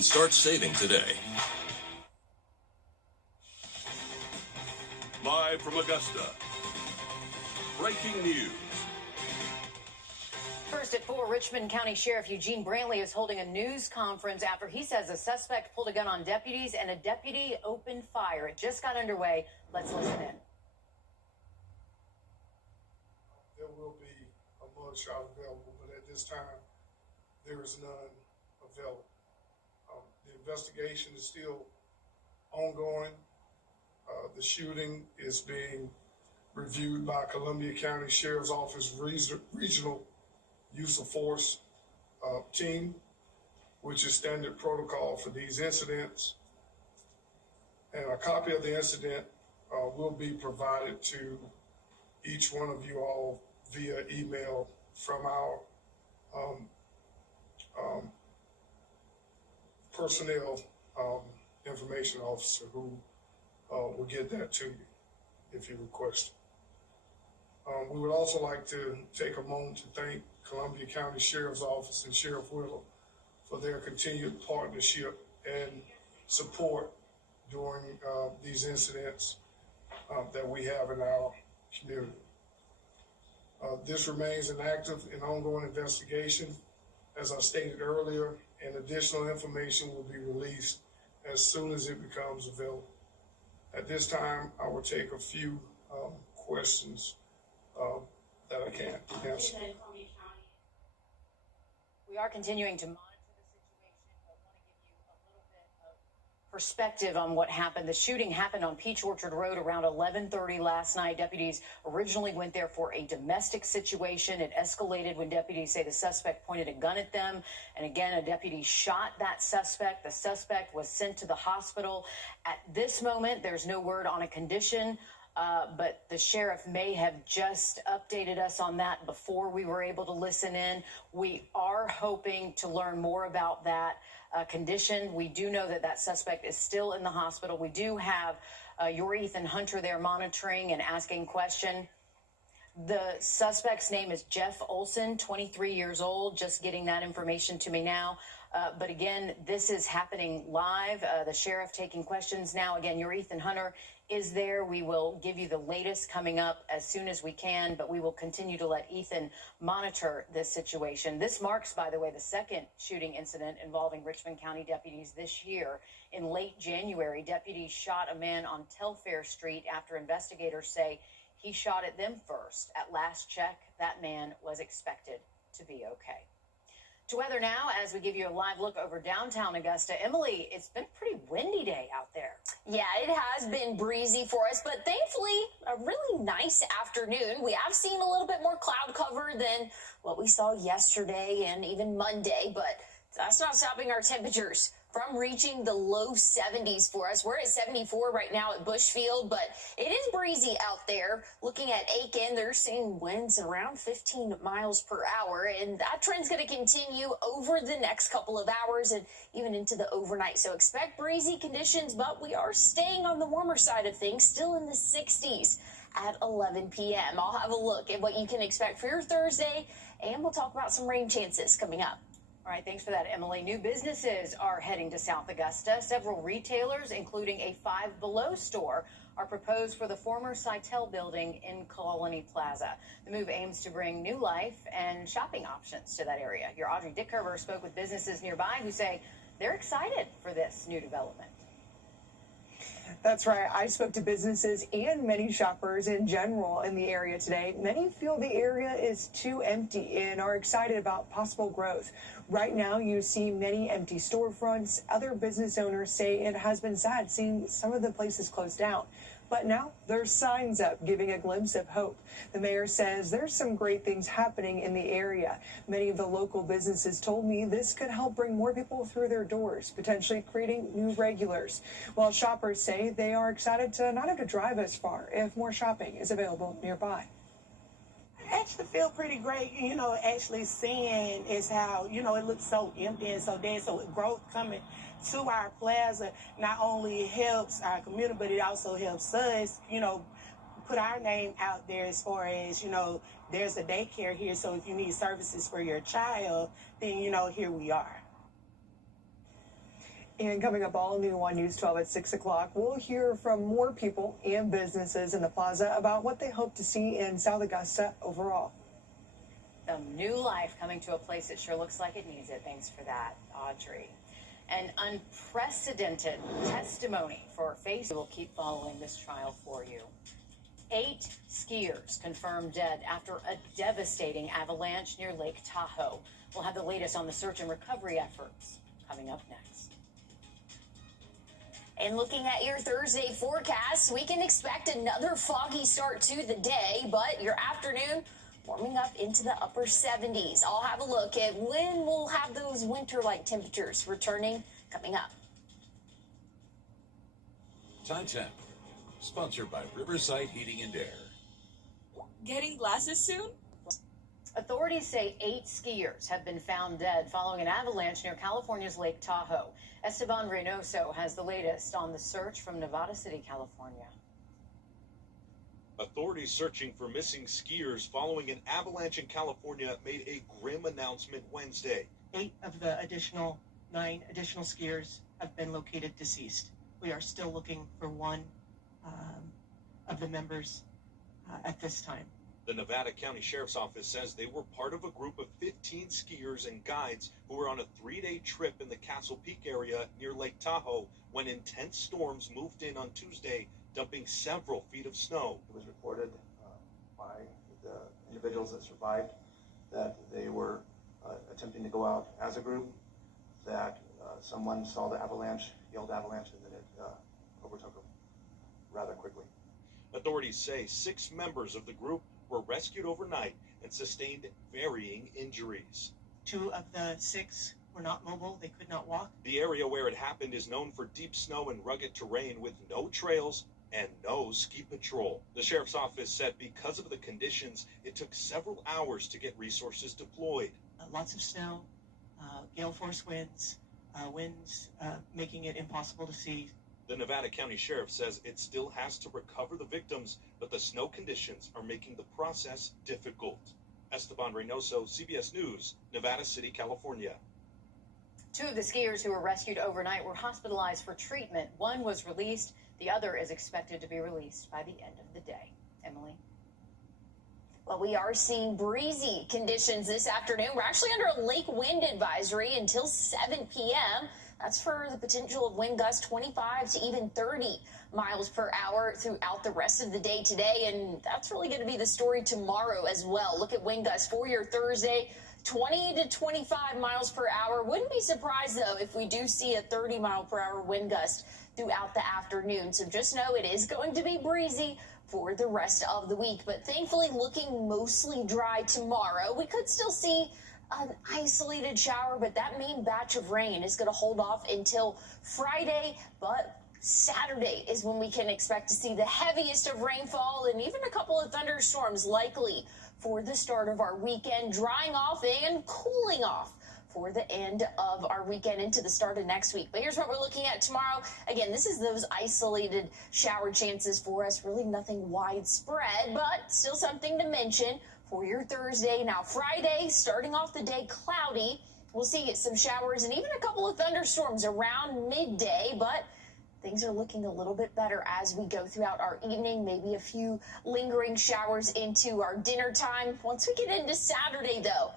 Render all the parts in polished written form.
and start saving today. Live from Augusta, breaking news. First at 4, Richmond County Sheriff Eugene Brantley is holding a news conference after he says a suspect pulled a gun on deputies and a deputy opened fire. It just got underway. Let's listen in. There will be a mugshot available, but at this time, there is none available. The investigation is still ongoing. The shooting is being reviewed by Columbia County Sheriff's Office Regional Use of Force team, which is standard protocol for these incidents. And a copy of the incident will be provided to each one of you all via email from our personnel information officer who will get that to you if you request it. We would also like to take a moment to thank Columbia County Sheriff's Office and Sheriff Wrdw for their continued partnership and support during these incidents that we have in our community. This remains an active and ongoing investigation. As I stated earlier, and additional information will be released as soon as it becomes available. At this time, I will take a few questions that I can't answer. We are continuing to monitor the situation, but want to give you a little bit of perspective on what happened. The shooting happened on Peach Orchard Road around 11:30 last night. Deputies originally went there for a domestic situation. It escalated when deputies say the suspect pointed a gun at them. And again, a deputy shot that suspect. The suspect was sent to the hospital. At this moment, there's no word on a condition. But the sheriff may have just updated us on that before we were able to listen in. We are hoping to learn more about that condition. We do know that that suspect is still in the hospital. We do have your Ethan Hunter there monitoring and asking questions. The suspect's name is Jeff Olson, 23 years old, just getting that information to me now. But again, this is happening live. The sheriff taking questions now. Again, your Ethan Hunter is there. We will give you the latest coming up as soon as we can, but we will continue to let Ethan monitor this situation. This marks, by the way, the second shooting incident involving Richmond County deputies this year. In late January, deputies shot a man on Telfair Street after investigators say he shot at them first. At last check, that man was expected to be okay. To weather now, as we give you a live look over downtown Augusta. Emily, it's been a pretty windy day out there. Yeah, it has been breezy for us, but thankfully a really nice afternoon. We have seen a little bit more cloud cover than what we saw yesterday and even Monday, but that's not stopping our temperatures from reaching the low 70s for us. We're at 74 right now at Bushfield, but it is breezy out there. Looking at Aiken, they're seeing winds around 15 miles per hour, and that trend's going to continue over the next couple of hours and even into the overnight. So expect breezy conditions, but we are staying on the warmer side of things, still in the 60s at 11 p.m. I'll have a look at what you can expect for your Thursday, and we'll talk about some rain chances coming up. All right, thanks for that, Emily. New businesses are heading to South Augusta. Several retailers, including a Five Below store, are proposed for the former Sitel building in Colony Plaza. The move aims to bring new life and shopping options to that area. Your Audrey Dickerver spoke with businesses nearby who say they're excited for this new development. That's right. I spoke to businesses and many shoppers in general in the area today. Many feel the area is too empty and are excited about possible growth. Right now, you see many empty storefronts. Other business owners say it has been sad seeing some of the places closed down. But now there's signs up giving a glimpse of hope. The mayor says there's some great things happening in the area. Many of the local businesses told me this could help bring more people through their doors, potentially creating new regulars. While shoppers say they are excited to not have to drive as far if more shopping is available nearby. I actually feel pretty great, actually seeing is how, it looks so empty and so dead. So growth coming to our plaza not only helps our community, but it also helps us, put our name out there as far as, there's a daycare here. So if you need services for your child, then, here we are. And coming up all new on News 12 at 6 o'clock, we'll hear from more people and businesses in the plaza about what they hope to see in South Augusta overall. Some new life coming to a place that sure looks like it needs it. Thanks for that, Audrey. An unprecedented testimony for face. We'll keep following this trial for you. 8 skiers confirmed dead after a devastating avalanche near Lake Tahoe. We'll have the latest on the search and recovery efforts coming up next. And looking at your Thursday forecast, we can expect another foggy start to the day, but your afternoon warming up into the upper 70s. I'll have a look at when we'll have those winter-like temperatures returning coming up. Time Temp, sponsored by Riverside Heating and Air. Getting glasses soon? Authorities say 8 skiers have been found dead following an avalanche near California's Lake Tahoe. Esteban Reynoso has the latest on the search from Nevada City, California. Authorities searching for missing skiers following an avalanche in California made a grim announcement Wednesday. 8 of the 9 additional skiers have been located deceased. We are still looking for one of the members at this time. The Nevada County Sheriff's Office says they were part of a group of 15 skiers and guides who were on a 3-day trip in the Castle Peak area near Lake Tahoe when intense storms moved in on Tuesday, dumping several feet of snow. It was reported by the individuals that survived that they were attempting to go out as a group, that someone saw the avalanche, yelled avalanche, and then it overtook them rather quickly. Authorities say 6 members of the group were rescued overnight and sustained varying injuries. 2 of the 6 were not mobile. They could not walk. The area where it happened is known for deep snow and rugged terrain with no trails and no ski patrol. The sheriff's office said because of the conditions, it took several hours to get resources deployed. Lots of snow, gale force winds, making it impossible to see. The Nevada County Sheriff says it still has to recover the victims, but the snow conditions are making the process difficult. Esteban Reynoso, CBS News, Nevada City, California. 2 of the skiers who were rescued overnight were hospitalized for treatment. One was released. The other is expected to be released by the end of the day. Emily? Well, we are seeing breezy conditions this afternoon. We're actually under a lake wind advisory until 7 p.m. That's for the potential of wind gusts 25 to even 30 miles per hour throughout the rest of the day today. And that's really going to be the story tomorrow as well. Look at wind gusts for your Thursday, 20 to 25 miles per hour. Wouldn't be surprised, though, if we do see a 30 mile per hour wind gust throughout the afternoon. So just know it is going to be breezy for the rest of the week. But thankfully looking mostly dry tomorrow. We could still see an isolated shower, but that main batch of rain is going to hold off until Friday. But Saturday is when we can expect to see the heaviest of rainfall and even a couple of thunderstorms likely for the start of our weekend, drying off and cooling off for the end of our weekend into the start of next week. But here's what we're looking at tomorrow. Again, this is those isolated shower chances for us. Really nothing widespread, but still something to mention for your Thursday. Now, Friday, starting off the day cloudy. We'll see some showers and even a couple of thunderstorms around midday, but things are looking a little bit better as we go throughout our evening. Maybe a few lingering showers into our dinner time. Once we get into Saturday, though,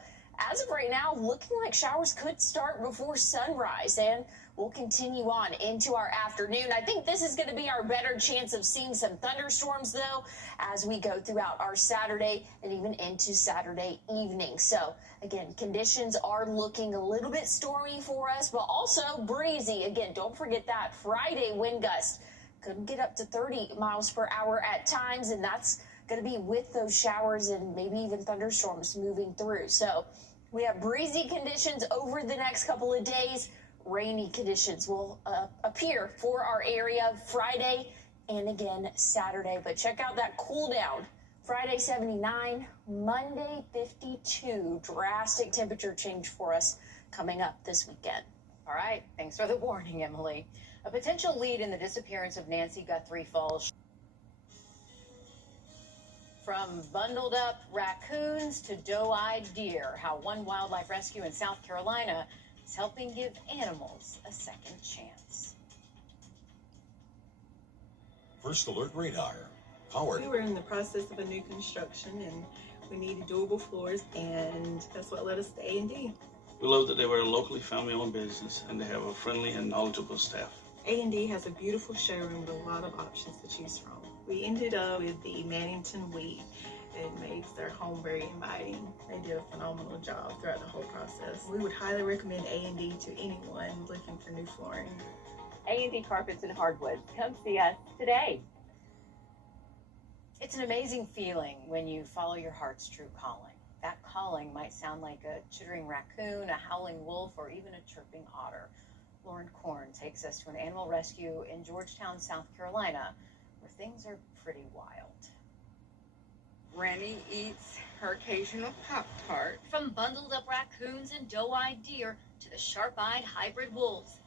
as of right now, looking like showers could start before sunrise, and we'll continue on into our afternoon. I think this is going to be our better chance of seeing some thunderstorms, though, as we go throughout our Saturday and even into Saturday evening. So, again, conditions are looking a little bit stormy for us, but also breezy. Again, don't forget that Friday wind gust could get up to 30 miles per hour at times, and that's going to be with those showers and maybe even thunderstorms moving through. So we have breezy conditions over the next couple of days. Rainy conditions will appear for our area Friday and again Saturday. But check out that cool down. Friday 79, Monday 52. Drastic temperature change for us coming up this weekend. All right. Thanks for the warning, Emily. A potential lead in the disappearance of Nancy Guthrie Falls. From bundled up raccoons to doe-eyed deer, how one wildlife rescue in South Carolina is helping give animals a second chance. First Alert Radar. Powered. We were in the process of a new construction and we needed doable floors, and that's what led us to A&D. We love that they were a locally family-owned business and they have a friendly and knowledgeable staff. A&D has a beautiful showroom with a lot of options to choose from. We ended up with the Mannington Wheat. It makes their home very inviting. They did a phenomenal job throughout the whole process. We would highly recommend A&D to anyone looking for new flooring. A&D Carpets and Hardwoods. Come see us today. It's an amazing feeling when you follow your heart's true calling. That calling might sound like a chittering raccoon, a howling wolf, or even a chirping otter. Lauren Korn takes us to an animal rescue in Georgetown, South Carolina, where things are pretty wild. Rennie eats her occasional Pop-Tart. From bundled-up raccoons and doe-eyed deer to the sharp-eyed hybrid wolves.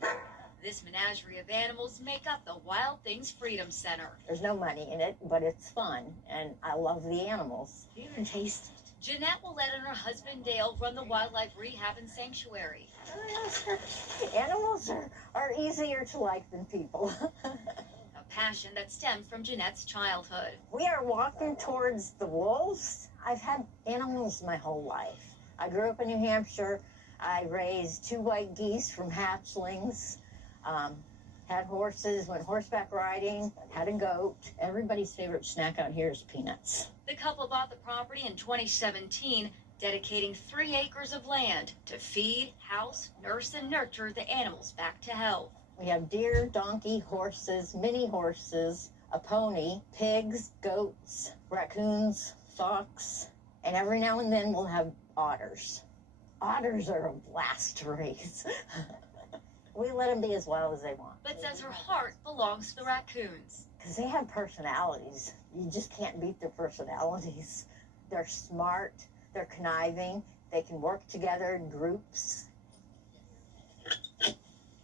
This menagerie of animals make up the Wild Things Freedom Center. There's no money in it, but it's fun, and I love the animals. You can taste it. Jeanette Willette and her husband Dale run the wildlife rehab and sanctuary. Animals are easier to like than people. A passion that stems from Jeanette's childhood. We are walking towards the wolves. I've had animals my whole life. I grew up in New Hampshire. I raised 2 white geese from hatchlings. Had horses, went horseback riding, had a goat. Everybody's favorite snack out here is peanuts. The couple bought the property in 2017, dedicating 3 acres of land to feed, house, nurse, and nurture the animals back to health. We have deer, donkey, horses, mini horses, a pony, pigs, goats, raccoons, fox, and every now and then we'll have otters. Otters are a blast to raise. We let them be as wild as they want. But says her heart belongs to the raccoons. Because they have personalities. You just can't beat their personalities. They're smart, they're conniving, they can work together in groups.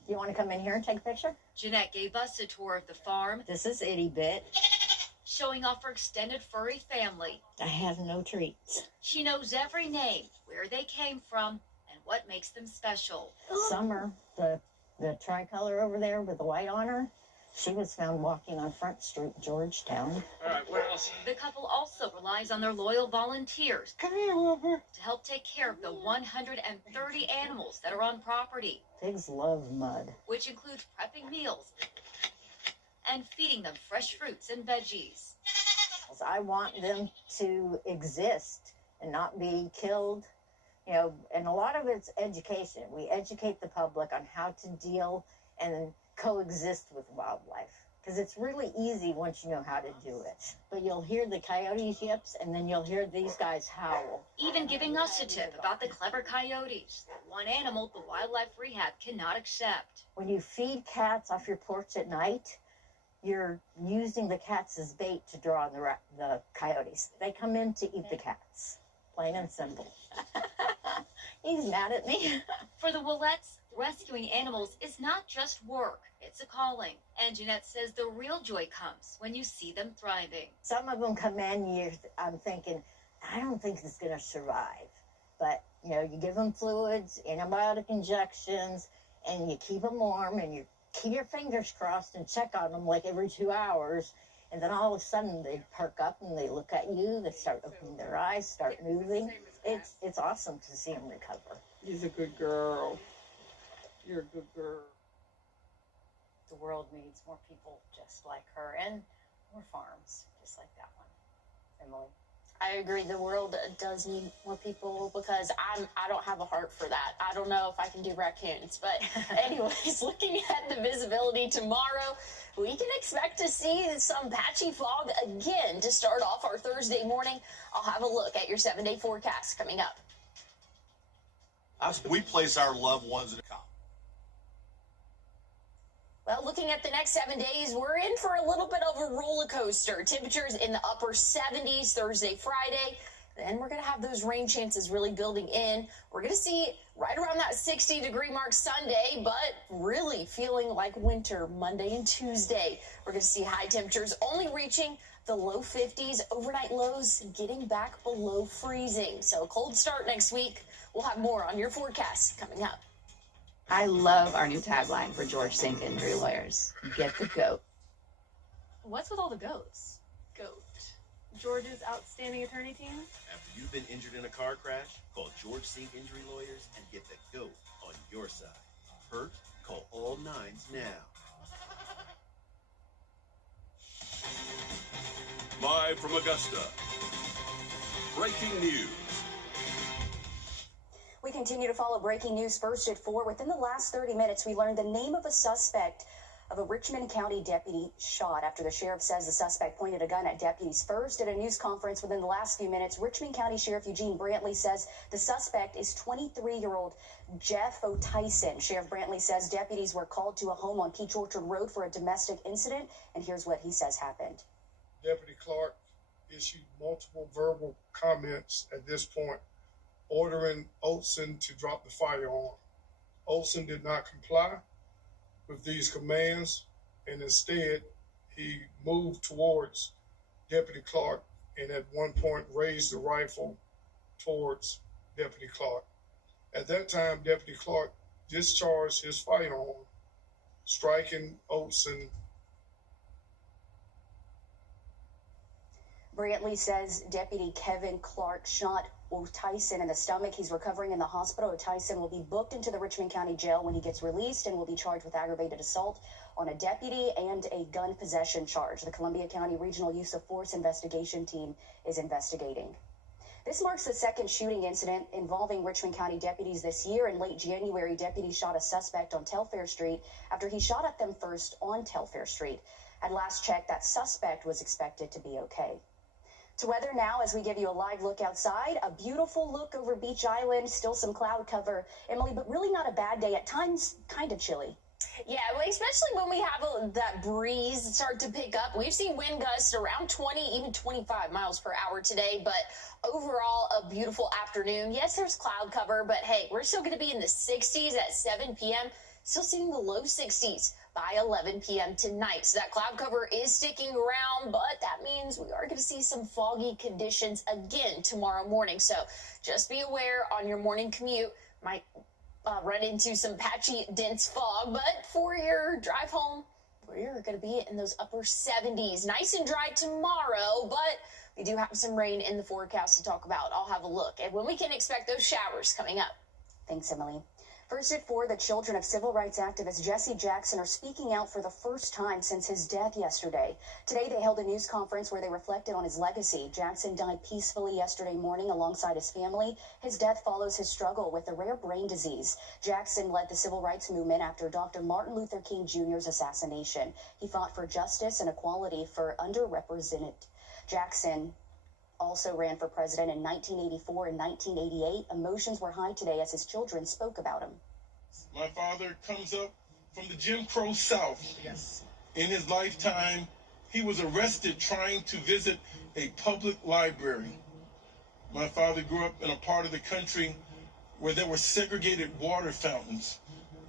You want to come in here and take a picture? Jeanette gave us a tour of the farm. This is Itty Bit. Showing off her extended furry family. I have no treats. She knows every name, where they came from, and what makes them special. Summer, the tricolor over there with the white on her, she was found walking on Front Street, Georgetown. All right, what else? The couple also relies on their loyal volunteers. Come here, Wilbur. To help take care of the 130 animals that are on property. Pigs love mud. Which includes prepping meals and feeding them fresh fruits and veggies. I want them to exist and not be killed. You know, and a lot of it's education. We educate the public on how to deal and coexist with wildlife. Because it's really easy once you know how to do it. But you'll hear the coyotes yips, and then you'll hear these guys howl. Even giving us a tip about the clever coyotes. One animal the wildlife rehab cannot accept. When you feed cats off your porch at night, you're using the cats as bait to draw the coyotes. They come in to eat the cats. Plain and simple. He's mad at me. For the Willettes, rescuing animals is not just work, it's a calling. And Jeanette says the real joy comes when you see them thriving. Some of them come in, I'm thinking, I don't think it's going to survive. But, you know, you give them fluids, antibiotic injections, and you keep them warm, and you keep your fingers crossed and check on them like every 2 hours. And then all of a sudden they perk up and they look at you, they start opening their eyes, start moving. It's awesome to see them recover. She's a good girl. You're a good girl. The world needs more people just like her and more farms just like that one. Emily? I agree. The world does need more people because I don't have a heart for that. I don't know if I can do raccoons. But anyways, looking at the visibility tomorrow, we can expect to see some patchy fog again to start off our Thursday morning. I'll have a look at your 7-day forecast coming up. We place our loved ones in a column. Well, looking at the next 7 days, we're in for a little bit of a roller coaster. Temperatures in the upper 70s Thursday, Friday. Then we're going to have those rain chances really building in. We're going to see right around that 60-degree mark Sunday, but really feeling like winter Monday and Tuesday. We're going to see high temperatures only reaching the low 50s, overnight lows getting back below freezing. So a cold start next week. We'll have more on your forecast coming up. I love our new tagline for George Sink Injury Lawyers. Get the goat. What's with all the goats? GOAT, Georgia's outstanding attorney team. After you've been injured in a car crash, call George Sink Injury Lawyers and get the GOAT on your side. Hurt? Call all nines now. Live from Augusta, breaking news. We continue to follow breaking news first at 4. Within the last 30 minutes, we learned the name of a suspect of a Richmond County deputy shot after the sheriff says the suspect pointed a gun at deputies first. At a news conference within the last few minutes, Richmond County Sheriff Eugene Brantley says the suspect is 23-year-old Jeff O'Tyson. Sheriff Brantley says deputies were called to a home on Peach Orchard Road for a domestic incident, and here's what he says happened. Deputy Clark issued multiple verbal comments at this point, ordering Olson to drop the firearm. Olson did not comply with these commands, and instead he moved towards Deputy Clark and at one point raised the rifle towards Deputy Clark. At that time, Deputy Clark discharged his firearm, striking Olson. Brantley says Deputy Kevin Clark shot O'Tyson in the stomach. He's recovering in the hospital. O'Tyson will be booked into the Richmond County Jail when he gets released and will be charged with aggravated assault on a deputy and a gun possession charge. The Columbia County Regional Use of Force Investigation Team is investigating. This marks the second shooting incident involving Richmond County deputies this year. In late January, deputies shot a suspect on Telfair Street after he shot at them first on Telfair Street. At last check, that suspect was expected to be okay. To weather now as we give you a live look outside. A beautiful look over Beach Island, still some cloud cover, Emily, but really not a bad day. At times, kind of chilly. Yeah, well, especially when we have that breeze start to pick up. We've seen wind gusts around 20, even 25 miles per hour today, but overall a beautiful afternoon. Yes, there's cloud cover, but hey, we're still going to be in the 60s at 7 p.m., still seeing the low 60s by 11 p.m. tonight. So that cloud cover is sticking around, but that means we are going to see some foggy conditions again tomorrow morning. So just be aware on your morning commute, might run into some patchy, dense fog, but for your drive home, we're going to be in those upper 70s. Nice and dry tomorrow, but we do have some rain in the forecast to talk about. I'll have a look at when we can expect those showers coming up. Thanks, Emily. First at 4, the children of civil rights activist Jesse Jackson are speaking out for the first time since his death yesterday. Today, they held a news conference where they reflected on his legacy. Jackson died peacefully yesterday morning alongside his family. His death follows his struggle with a rare brain disease. Jackson led the civil rights movement after Dr. Martin Luther King Jr.'s assassination. He fought for justice and equality for underrepresented. Jackson also ran for president in 1984 and 1988. Emotions were high today as his children spoke about him. My father comes up from the Jim Crow South. Yes. In his lifetime, he was arrested trying to visit a public library. My father grew up in a part of the country where there were segregated water fountains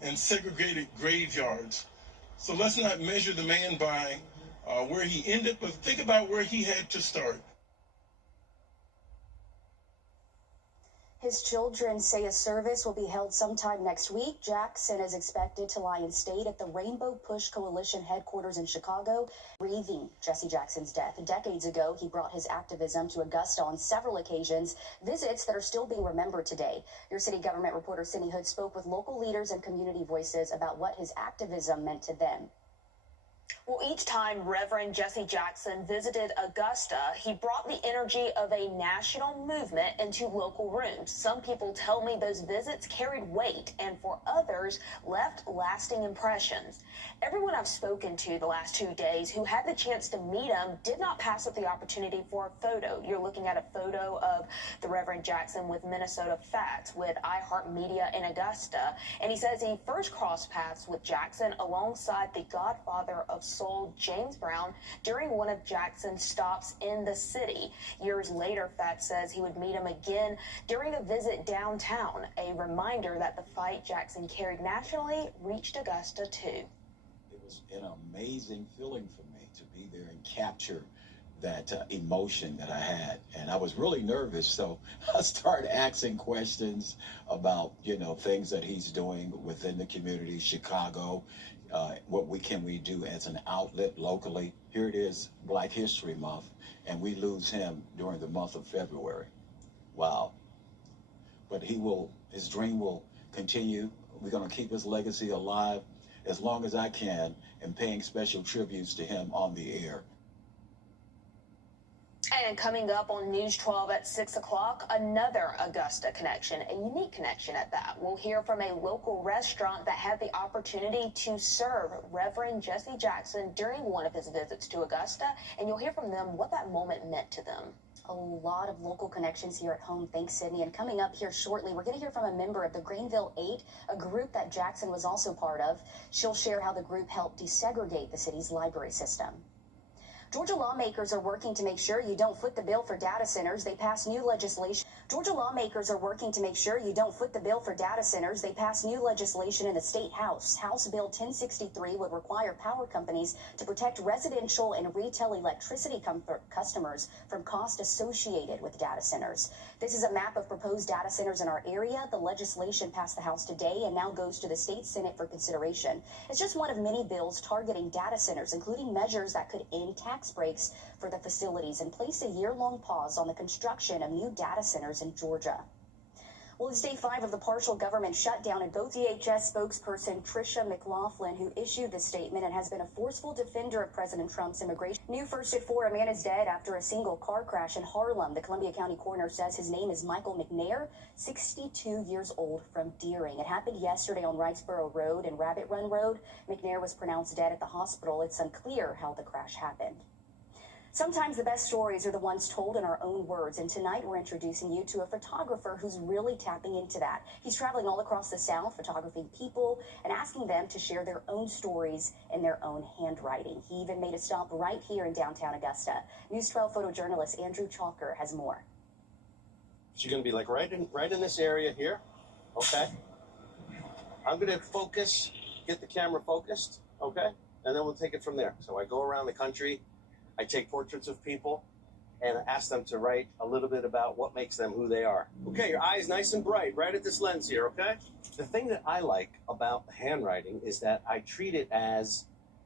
and segregated graveyards. So let's not measure the man by where he ended, but think about where he had to start. His children say a service will be held sometime next week. Jackson is expected to lie in state at the Rainbow Push Coalition headquarters in Chicago, grieving Jesse Jackson's death. Decades ago, he brought his activism to Augusta on several occasions, visits that are still being remembered today. Your city government reporter Cindy Hood spoke with local leaders and community voices about what his activism meant to them. Well, each time Reverend Jesse Jackson visited Augusta, he brought the energy of a national movement into local rooms. Some people tell me those visits carried weight, and for others, left lasting impressions. Everyone I've spoken to the last 2 days who had the chance to meet him did not pass up the opportunity for a photo. You're looking at a photo of the Reverend Jackson with Minnesota Facts with iHeartMedia in Augusta, and he says he first crossed paths with Jackson alongside the godfather of soul, James Brown, during one of Jackson's stops in the city. Years later, Fats says he would meet him again during a visit downtown, a reminder that the fight Jackson carried nationally reached Augusta too. It was an amazing feeling for me to be there and capture that emotion that I had. And I was really nervous, so I started asking questions about, things that he's doing within the community, Chicago. what can we do as an outlet locally. Here it is, Black History Month, and we lose him during the month of February. Wow. But his dream will continue. We're going to keep his legacy alive as long as I can, and paying special tributes to him on the air. And coming up on News 12 at 6 o'clock, another Augusta connection, a unique connection at that. We'll hear from a local restaurant that had the opportunity to serve Reverend Jesse Jackson during one of his visits to Augusta, and you'll hear from them what that moment meant to them. A lot of local connections here at home. Thanks, Sydney. And coming up here shortly, we're going to hear from a member of the Greenville 8, a group that Jackson was also part of. She'll share how the group helped desegregate the city's library system. Georgia lawmakers are working to make sure you don't foot the bill for data centers. They passed new legislation. Georgia lawmakers are working to make sure you don't foot the bill for data centers. They passed new legislation in the state house. House Bill 1063 would require power companies to protect residential and retail electricity customers from costs associated with data centers. This is a map of proposed data centers in our area. The legislation passed the House today and now goes to the state Senate for consideration. It's just one of many bills targeting data centers, including measures that could end tax breaks for the facilities and place a year-long pause on the construction of new data centers in Georgia. Well, it's day 5 of the partial government shutdown, and both DHS spokesperson Tricia McLaughlin, who issued this statement and has been a forceful defender of President Trump's immigration. New first at 4, a man is dead after a single car crash in Harlem. The Columbia County coroner says his name is Michael McNair, 62 years old, from Deering. It happened yesterday on Wrightsboro Road and Rabbit Run Road. McNair was pronounced dead at the hospital. It's unclear how the crash happened. Sometimes the best stories are the ones told in our own words, and tonight we're introducing you to a photographer who's really tapping into that. He's traveling all across the South, photographing people and asking them to share their own stories in their own handwriting. He even made a stop right here in downtown Augusta. News 12 photojournalist Andrew Chalker has more. So you're going to be like right in this area here, okay? I'm going to focus, get the camera focused, okay? And then we'll take it from there. So I go around the country. I take portraits of people and ask them to write a little bit about what makes them who they are. Okay, your eye is nice and bright right at this lens here, okay? The thing that I like about handwriting is that I treat it as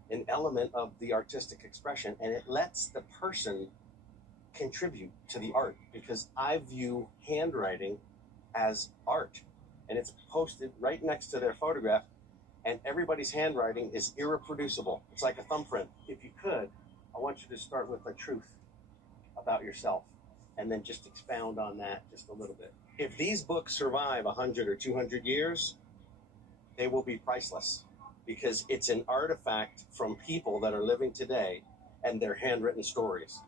an element of the artistic expression, and it lets the person contribute to the art, because I view handwriting as art, and it's posted right next to their photograph, and everybody's handwriting is irreproducible. It's like a thumbprint. If you could, I want you to start with the truth about yourself and then just expound on that just a little bit. If these books survive 100 or 200 years, they will be priceless, because it's an artifact from people that are living today and their handwritten stories.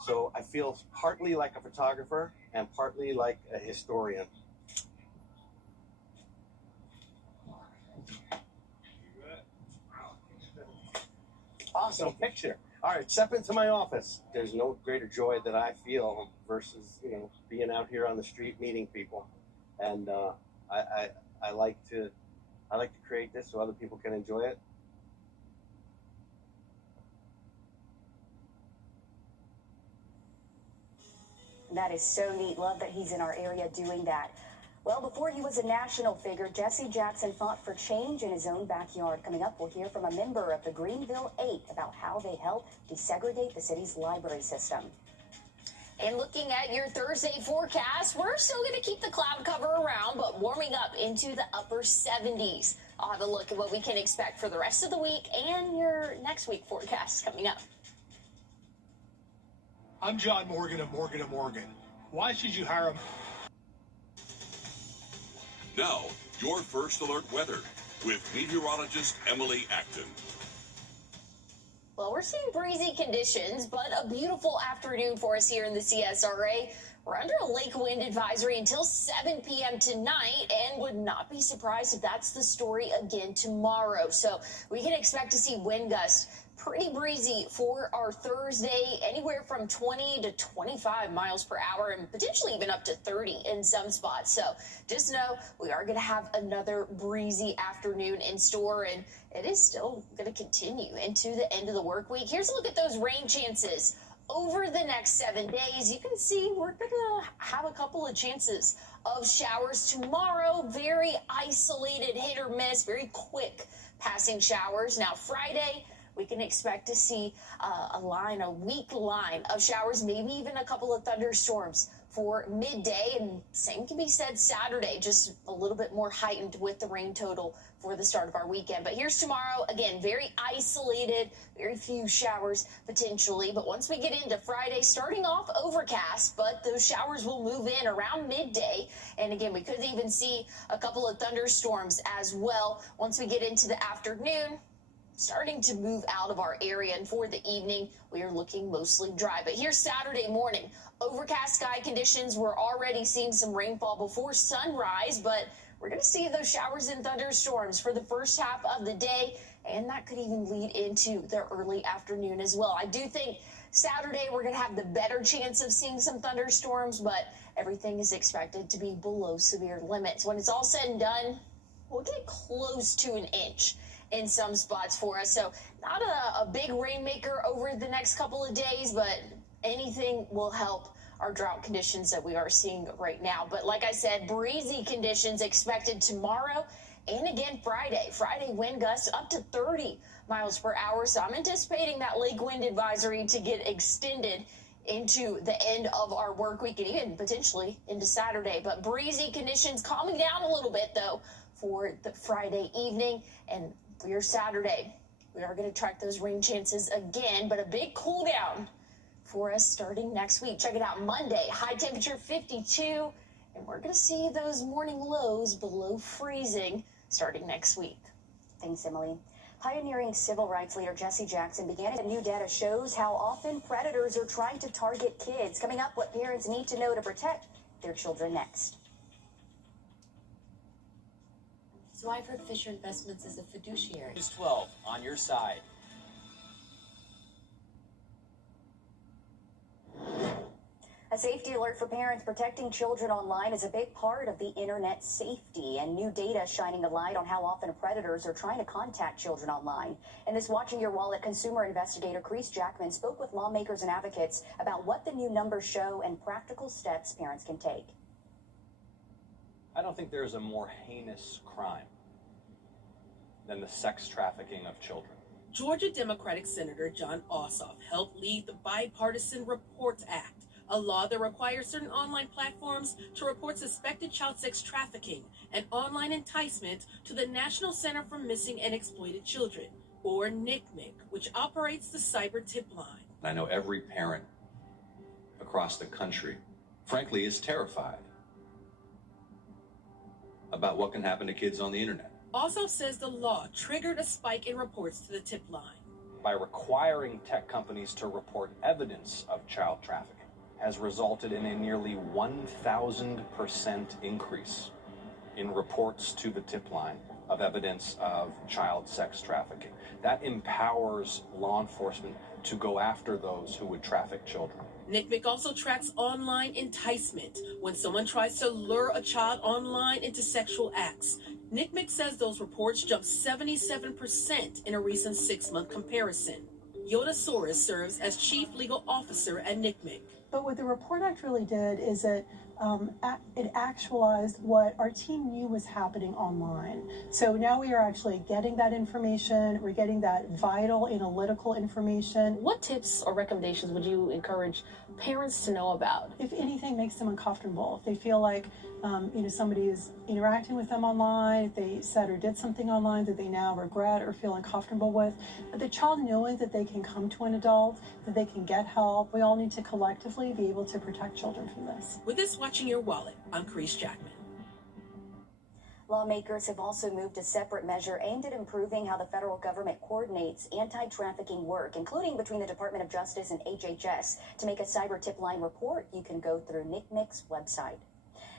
So I feel partly like a photographer and partly like a historian. Awesome picture. All right, step into my office. There's no greater joy that I feel versus, being out here on the street meeting people. And I like to create this so other people can enjoy it. That is so neat. Love that he's in our area doing that. Well, before he was a national figure, Jesse Jackson fought for change in his own backyard. Coming up, we'll hear from a member of the Greenville 8 about how they help desegregate the city's library system. And looking at your Thursday forecast, we're still going to keep the cloud cover around, but warming up into the upper 70s. I'll have a look at what we can expect for the rest of the week and your next week forecast coming up. I'm John Morgan of Morgan & Morgan. Why should you hire him? Now, your First Alert weather with meteorologist Emily Acton. Well, we're seeing breezy conditions, but a beautiful afternoon for us here in the CSRA. We're under a lake wind advisory until 7 p.m. tonight, and would not be surprised if that's the story again tomorrow. So we can expect to see wind gusts pretty breezy for our Thursday, anywhere from 20 to 25 miles per hour and potentially even up to 30 in some spots. So just know we are going to have another breezy afternoon in store, and it is still going to continue into the end of the work week. Here's a look at those rain chances over the next 7 days. You can see we're going to have a couple of chances of showers tomorrow. Very isolated hit or miss, very quick passing showers. Now Friday, we can expect to see a weak line of showers, maybe even a couple of thunderstorms for midday. And same can be said Saturday, just a little bit more heightened with the rain total for the start of our weekend. But here's tomorrow, again, very isolated, very few showers potentially. But once we get into Friday, starting off overcast, but those showers will move in around midday. And again, we could even see a couple of thunderstorms as well once we get into the afternoon, starting to move out of our area. And for the evening, we are looking mostly dry. But here's Saturday morning. Overcast sky conditions. We're already seeing some rainfall before sunrise, but we're going to see those showers and thunderstorms for the first half of the day, and that could even lead into the early afternoon as well. I do think Saturday we're going to have the better chance of seeing some thunderstorms, but everything is expected to be below severe limits. When it's all said and done, we'll get close to an inch in some spots for us. So not a big rainmaker over the next couple of days, but anything will help our drought conditions that we are seeing right now. But like I said, breezy conditions expected tomorrow and again Friday. Friday wind gusts up to 30 miles per hour. So I'm anticipating that lake wind advisory to get extended into the end of our work week and even potentially into Saturday. But breezy conditions calming down a little bit though for the Friday evening. And for your Saturday, we are going to track those rain chances again, but a big cool down for us starting next week. Check it out Monday, high temperature 52, and we're going to see those morning lows below freezing starting next week. Thanks, Emily. Pioneering civil rights leader Jesse Jackson began it. New data shows how often predators are trying to target kids. Coming up, what parents need to know to protect their children next. So I've heard Fisher Investments is a fiduciary. News 12 on your side. A safety alert for parents. Protecting children online is a big part of the internet safety, and new data shining a light on how often predators are trying to contact children online. And this Watching Your Wallet consumer investigator, Chris Jackman, spoke with lawmakers and advocates about what the new numbers show and practical steps parents can take. I don't think there's a more heinous crime than the sex trafficking of children. Georgia Democratic Senator John Ossoff helped lead the Bipartisan Reports Act, a law that requires certain online platforms to report suspected child sex trafficking and online enticement to the National Center for Missing and Exploited Children, or NCMEC, which operates the cyber tip line. I know every parent across the country, frankly, is terrified about what can happen to kids on the internet. Ossoff says the law triggered a spike in reports to the tip line. By requiring tech companies to report evidence of child trafficking has resulted in a nearly 1,000% increase in reports to the tip line of evidence of child sex trafficking. That empowers law enforcement to go after those who would traffic children. NCMEC also tracks online enticement when someone tries to lure a child online into sexual acts. NCMEC says those reports jumped 77% in a recent 6-month comparison. Yoda Soros serves as Chief Legal Officer at NCMEC. But what the Report Act really did is it actualized what our team knew was happening online. So now we are actually getting that information. We're getting that vital analytical information. What tips or recommendations would you encourage parents to know about? If anything makes them uncomfortable, if they feel like somebody is interacting with them online, if they said or did something online that they now regret or feel uncomfortable with, but the child knowing that they can come to an adult, that they can get help. We all need to collectively be able to protect children from this. With this Watching Your Wallet, I'm Chris Jackman. Lawmakers have also moved a separate measure aimed at improving how the federal government coordinates anti-trafficking work, including between the Department of Justice and HHS. To make a cyber tip line report, you can go through NCMEC's website.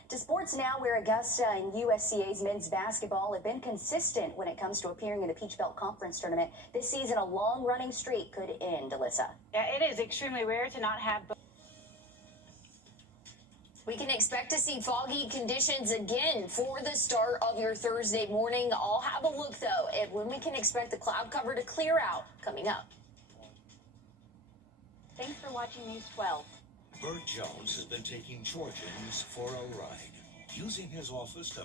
To sports now, where Augusta and USCA's men's basketball have been consistent when it comes to appearing in the Peach Belt Conference tournament. This season, a long-running streak could end, Alyssa. Yeah, it is extremely rare to not have both. We can expect to see foggy conditions again for the start of your Thursday morning. I'll have a look, though, at when we can expect the cloud cover to clear out coming up. Thanks for watching News 12. Bert Jones has been taking Georgians for a ride, using his office to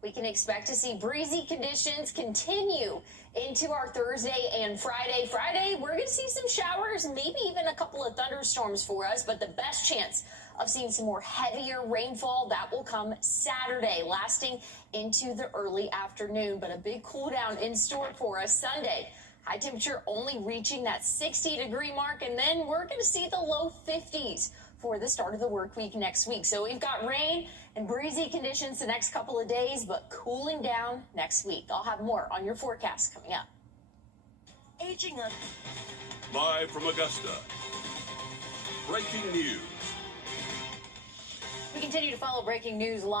We can expect to see breezy conditions continue into our Thursday and Friday. Friday, we're going to see some showers, maybe even a couple of thunderstorms for us, but the best chance of seeing some more heavier rainfall, that will come Saturday, lasting into the early afternoon. But a big cool down in store for us Sunday. High temperature only reaching that 60-degree mark, and then we're going to see the low 50s for the start of the work week next week. So we've got rain and breezy conditions the next couple of days, but cooling down next week. I'll have more on your forecast coming up. Aging up. Live from Augusta. Breaking news. We continue to follow breaking news live.